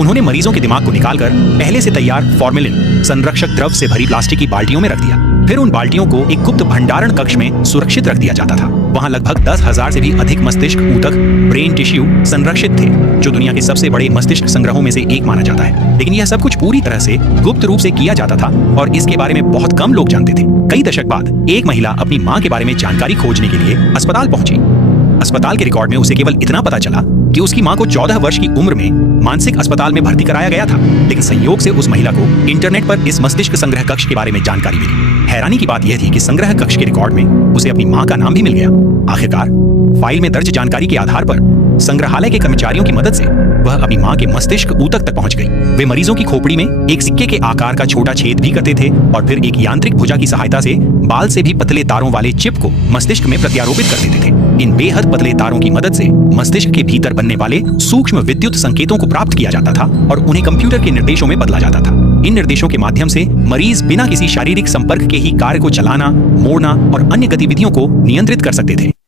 उन्होंने मरीजों के दिमाग को निकालकर पहले से तैयार फॉर्मेलिन संरक्षक द्रव से भरी प्लास्टिक की बाल्टियों में रख दिया। फिर उन बाल्टियों को एक गुप्त भंडारण कक्ष में सुरक्षित रख दिया जाता था। वहां लगभग 10,000 से भी अधिक मस्तिष्क ऊतक ब्रेन टिश्यू संरक्षित थे, जो दुनिया के सबसे बड़े मस्तिष्क संग्रहों में से एक माना जाता है। लेकिन यह सब कुछ पूरी तरह से गुप्त रूप से किया जाता था और इसके बारे में बहुत कम लोग जानते थे। कई दशक बाद एक महिला अपनी मां के बारे में जानकारी खोजने के लिए अस्पताल पहुंची। अस्पताल के रिकॉर्ड में उसे केवल इतना पता चला कि उसकी मां को 14 वर्ष की उम्र में मानसिक अस्पताल में भर्ती कराया गया था। लेकिन संयोग से उस महिला को इंटरनेट पर इस मस्तिष्क संग्रह कक्ष के बारे में जानकारी मिली। हैरानी की बात यह थी कि संग्रह कक्ष के रिकॉर्ड में उसे अपनी मां का नाम भी मिल गया। आखिरकार फाइल में दर्ज जानकारी के आधार पर संग्रहालय के कर्मचारियों की मदद से वह अपनी मां के मस्तिष्क ऊतक तक पहुंच गई। वे मरीजों की खोपड़ी में एक सिक्के के आकार का छोटा छेद भी करते थे और फिर एक यांत्रिक भुजा की सहायता से बाल से भी पतले तारों वाले चिप को मस्तिष्क में प्रत्यारोपित कर देते थे। इन बेहद पतले तारों की मदद से मस्तिष्क के भीतर बनने वाले सूक्ष्म विद्युत संकेतों को प्राप्त किया जाता था और उन्हें कंप्यूटर के निर्देशों में बदला जाता था। इन निर्देशों के माध्यम से मरीज बिना किसी शारीरिक संपर्क के ही कार्य को चलाना, मोड़ना और अन्य गतिविधियों को नियंत्रित कर सकते थे।